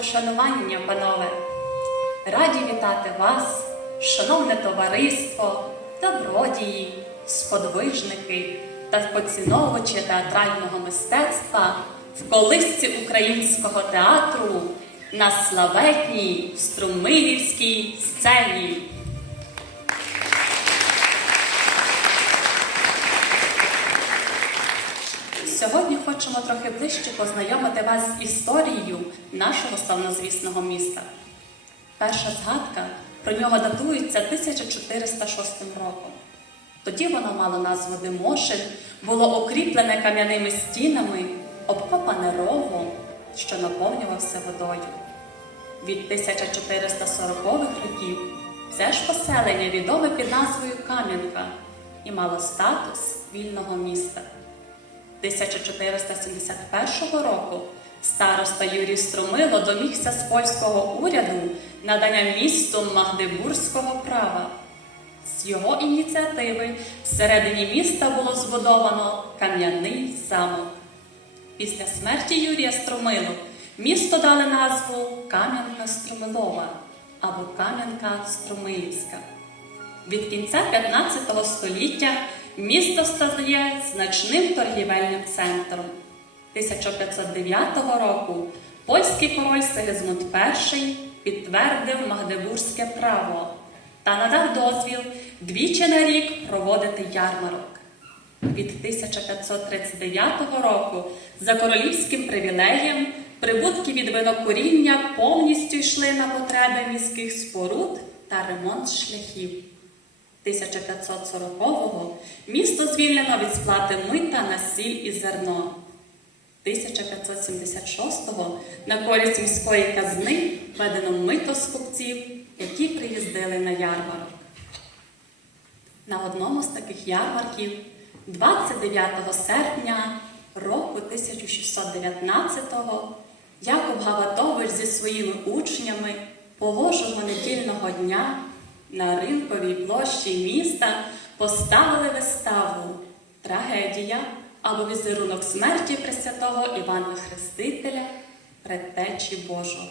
вшанування, панове. Раді вітати вас, шановне товариство, добродії, сподвижники та поціновувачі театрального мистецтва в колисці українського театру на славетній Струмилівській сцені. Хочемо трохи ближче познайомити вас з історією нашого славнозвісного міста. Перша згадка про нього датується 1406 роком. Тоді воно мало назву Димошин, було окріплене кам'яними стінами, обкопане ровом, що наповнювався водою. Від 1440-х років це ж поселення відоме під назвою Кам'янка і мало статус вільного міста. 1471 року староста Юрій Струмило домігся з польського уряду надання місту Магдебурзького права. З його ініціативи всередині міста було збудовано кам'яний замок. Після смерті Юрія Струмило місто дали назву Кам'янка Струмилова або Кам'янка Струмилівська. Від кінця 15 століття місто стає значним торгівельним центром. 1509 року польський король Сигизмунд І підтвердив Магдебурзьке право та надав дозвіл двічі на рік проводити ярмарок. Від 1539 року за королівським привілеєм прибутки від винокуріння повністю йшли на потреби міських споруд та ремонт шляхів. 1540-го місто звільнено від сплати мита на сіль і зерно. 1576-го на користь міської казни введено мито з купців, які приїздили на ярмарок. На одному з таких ярмарків 29 серпня року 1619-го Якоб Гаватович зі своїми учнями погожого недільного дня на ринковій площі міста поставили виставу Трагедія або візерунок смерті Пресвятого Івана Хрестителя Предтечі Божого.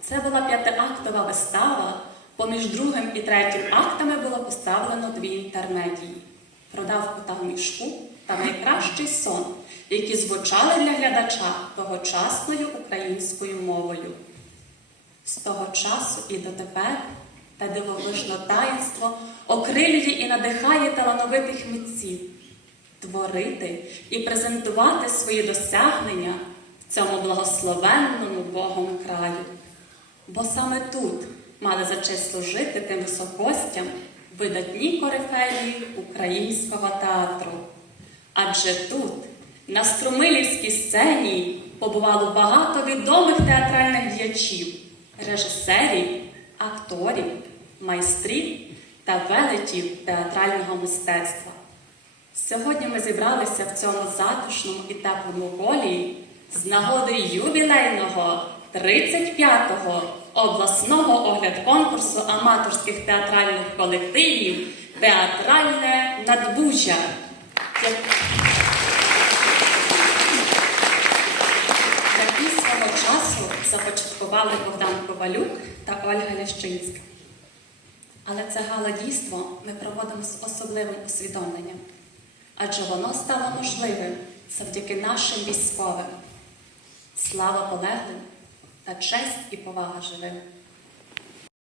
Це була п'ятиактова вистава. Поміж другим і третім актами було поставлено дві інтермедії. Продав кота мішку та найкращий сон, які звучали для глядача тогочасною українською мовою. З того часу і дотепер та дивовижно таїнство окрилює і надихає талановитих митців творити і презентувати свої досягнення в цьому благословенному Богом краю. Бо саме тут мали за честь служити тим високостям видатні корифеї українського театру. Адже тут, на Струмилівській сцені, побувало багато відомих театральних діячів, режисерів, акторів, майстрів та велетів театрального мистецтва. Сьогодні ми зібралися в цьому затишному і теплому колі з нагоди ювілейного 35-го обласного огляд-конкурсу аматорських театральних колективів Театральне надбужжя. як- Які свого часу започаткували Богдан Ковалюк та Ольга Лящинська. Але це галадійство ми проводимо з особливим усвідомленням, адже воно стало можливим завдяки нашим військовим. Слава полеглим та честь і повага живим.